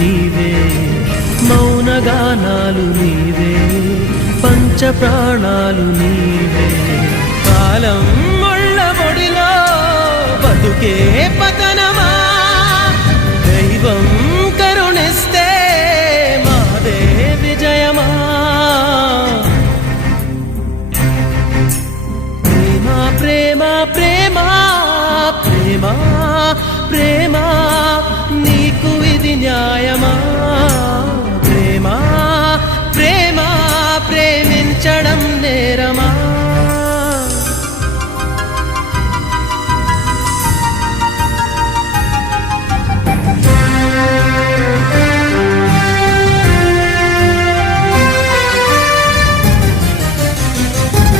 నీవే, మౌనగానాలు నీవే, పంచ ప్రాణాలు నీవే. కాలం ముళ్ళ ఒడిలో బతుకే పతనమా, దైవం కరుణిస్తే మాదే విజయమా. ప్రేమ ప్రేమ ప్రేమ ప్రేమ, నీకు ఇది న్యాయమా?